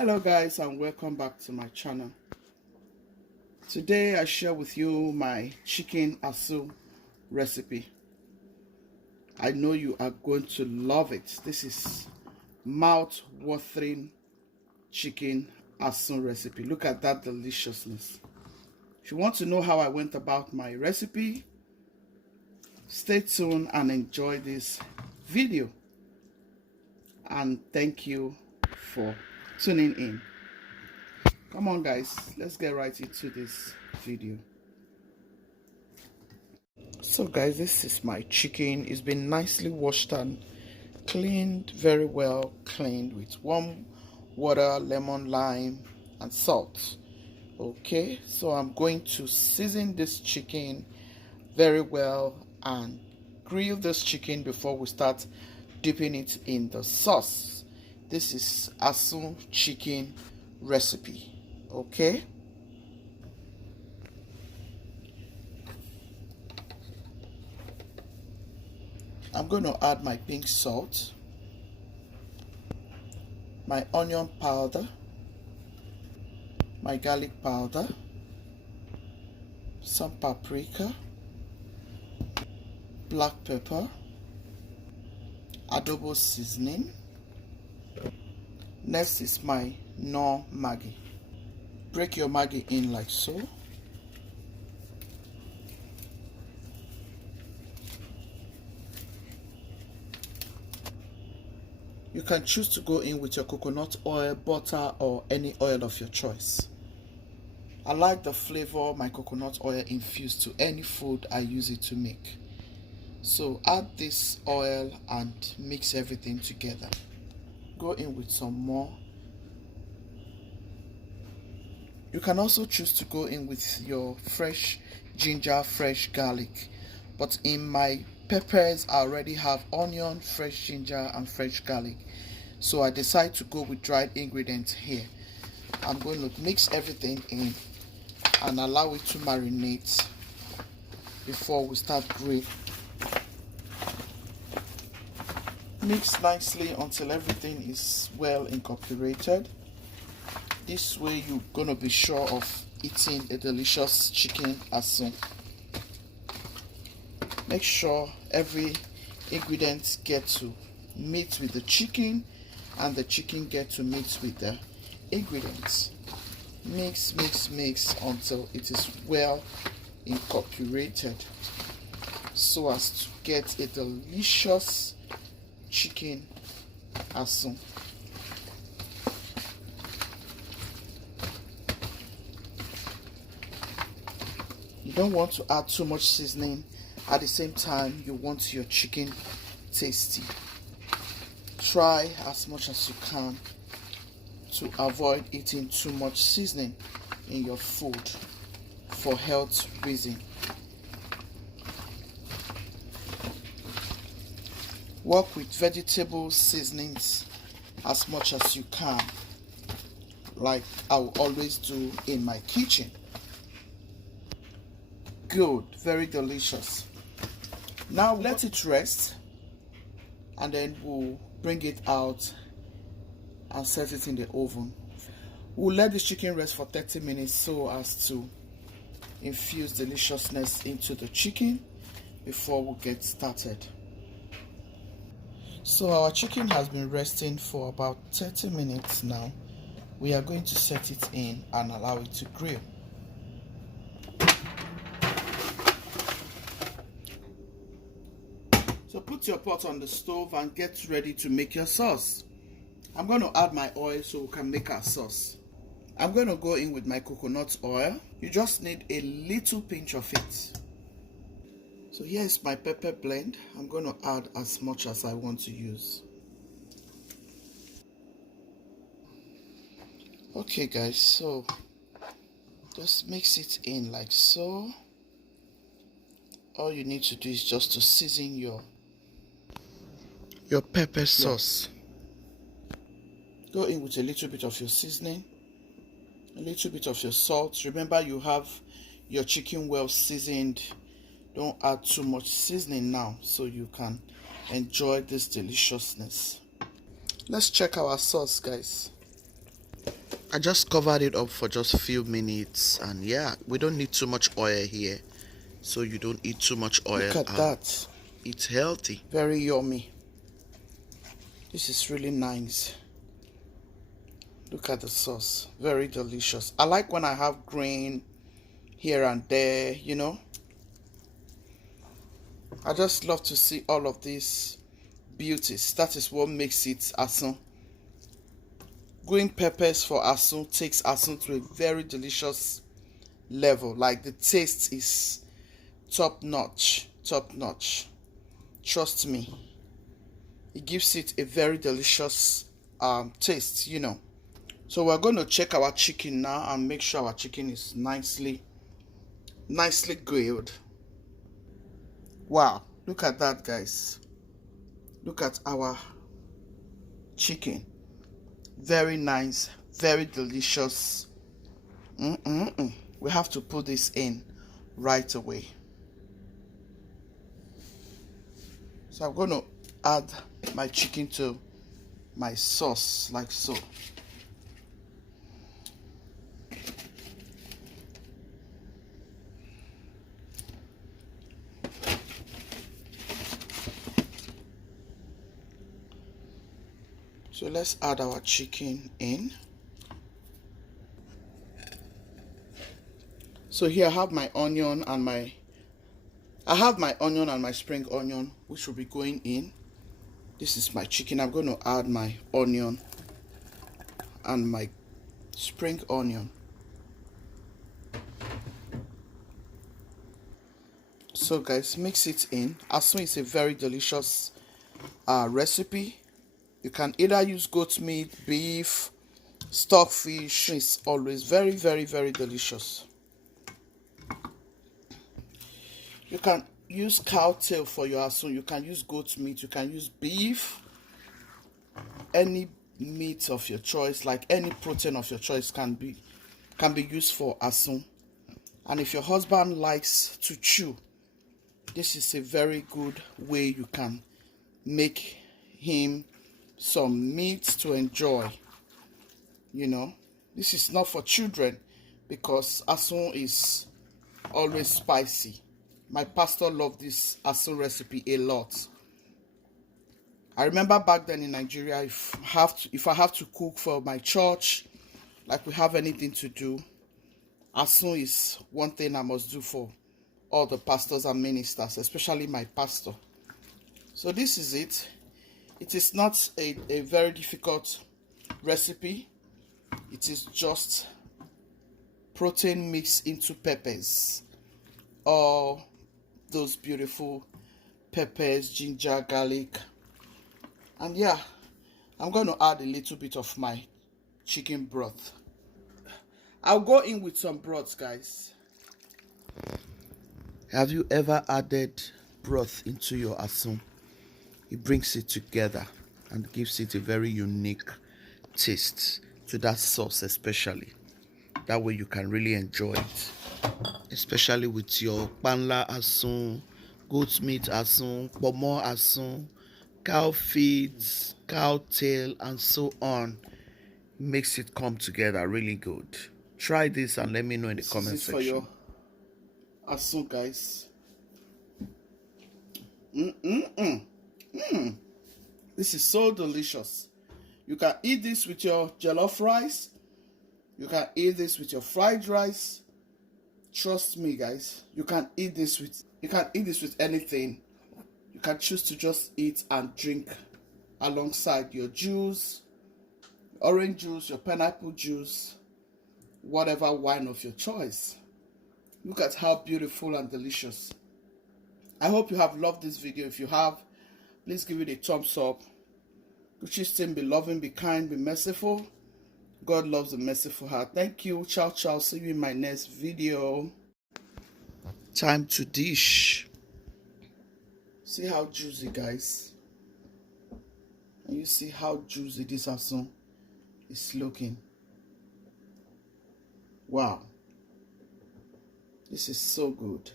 Hello guys, and welcome back to my channel. Today I share with you my chicken asun recipe. I know you are going to love it. This is mouth-watering chicken asun recipe. Look at that deliciousness. If you want to know how I went about my recipe, stay tuned and enjoy this video. And thank you for tuning in. Come on guys, let's get right into this video. So guys, this is my chicken. It's been nicely washed and cleaned, very well cleaned with warm water, lemon, lime and salt. Okay, so I'm going to season this chicken very well and grill this chicken before we start dipping it in the sauce. This is Asun chicken recipe. Okay, I'm going to add my pink salt, my onion powder, my garlic powder, some paprika, black pepper, adobo seasoning. Next is my Knorr Maggi. Break your Maggi in like so. You can choose to go in with your coconut oil, butter, or any oil of your choice. I like the flavor my coconut oil infused to any food I use it to make. So add this oil and mix everything together. Go in with some more. You can also choose to go in with your fresh ginger, fresh garlic. But in my peppers, I already have onion, fresh ginger, and fresh garlic. So I decide to go with dried ingredients here. I'm going to mix everything in and allow it to marinate before we start grilling. Mix nicely until everything is well incorporated. This way you're going to be sure of eating a delicious chicken asun. Make sure every ingredient get to mix with the chicken and the chicken get to mix with the ingredients. Mix, mix, mix until it is well incorporated so as to get a delicious chicken asun. You don't want to add too much seasoning. At the same time, you want your chicken tasty. Try as much as you can to avoid eating too much seasoning in your food for health reasons. Work with vegetable seasonings as much as you can, like I will always do in my kitchen. Good, very delicious. Now let it rest and then we'll bring it out and set it in the oven. We'll let the chicken rest for 30 minutes so as to infuse deliciousness into the chicken before we get started. So our chicken has been resting for about 30 minutes now. We are going to set it in and allow it to grill. So put your pot on the stove and get ready to make your sauce. I'm going to add my oil so we can make our sauce. I'm going to go in with my coconut oil. You just need a little pinch of it. So here's my pepper blend. I'm going to add as much as I want to use. Okay guys, so just mix it in like so. All you need to do is just to season your pepper sauce. Go in with a little bit of your seasoning, a little bit of your salt. Remember you have your chicken well seasoned. Don't add too much seasoning now so you can enjoy this deliciousness. Let's check our sauce guys. I just covered it up for just a few minutes, and yeah, we don't need too much oil here, so you don't eat too much oil. Look at that. It's healthy. Very yummy. This is really nice. Look at the sauce. Very delicious. I like when I have grain here and there, you know. I just love to see all of these beauties. That is what makes it Asun. Green peppers for Asun takes Asun to a very delicious level. Like the taste is top notch. Top notch. Trust me. It gives it a very delicious taste, you know. So we're going to check our chicken now and make sure our chicken is nicely grilled. Wow, look at that, guys. Look at our chicken. Very nice, very delicious. We have to put this in right away. So I'm going to add my chicken to my sauce like so. So let's add our chicken in. So here I have my onion and my spring onion, which will be going in. This is my chicken. I'm going to add my onion and my spring onion. So guys, mix it in. Asun is a very delicious recipe. You can either use goat meat, beef, stockfish. It's always very, very, very delicious. You can use cow tail for your Asun. You can use goat meat. You can use beef. Any meat of your choice, like any protein of your choice, can be used for Asun. And if your husband likes to chew, this is a very good way you can make him some meat to enjoy. You know, this is not for children because Asun is always spicy. My pastor loved this Asun recipe a lot. I remember back then in Nigeria, if I have to cook for my church, like we have anything to do, Asun is one thing I must do for all the pastors and ministers, especially my pastor. So this is it. It is not a very difficult recipe. It is just protein mixed into peppers. All those beautiful peppers, ginger, garlic. And yeah, I'm going to add a little bit of my chicken broth. I'll go in with some broths, guys. Have you ever added broth into your Asun? It brings it together and gives it a very unique taste to that sauce, especially. That way you can really enjoy it, especially with your panla Asun, goat meat Asun, pomo Asun, cow feet, cow tail, and so on. It makes it come together really good. Try this and let me know in the comment section. This is for your Asun, guys. This is so delicious. You can eat this with your jollof rice. You can eat this with your fried rice. Trust me, guys. You can eat this with anything. You can choose to just eat and drink alongside your juice, orange juice, your pineapple juice, whatever wine of your choice. Look at how beautiful and delicious. I hope you have loved this video. If you have, please give it a thumbs up. Christian, be loving, be kind, be merciful. God loves a merciful heart. Thank you. Ciao, ciao. See you in my next video. Time to dish. See how juicy, guys. And you see how juicy this Asun is looking. Wow. This is so good.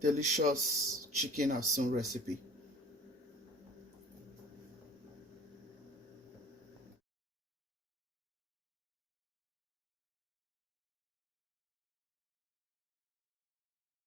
Delicious chicken Asun recipe.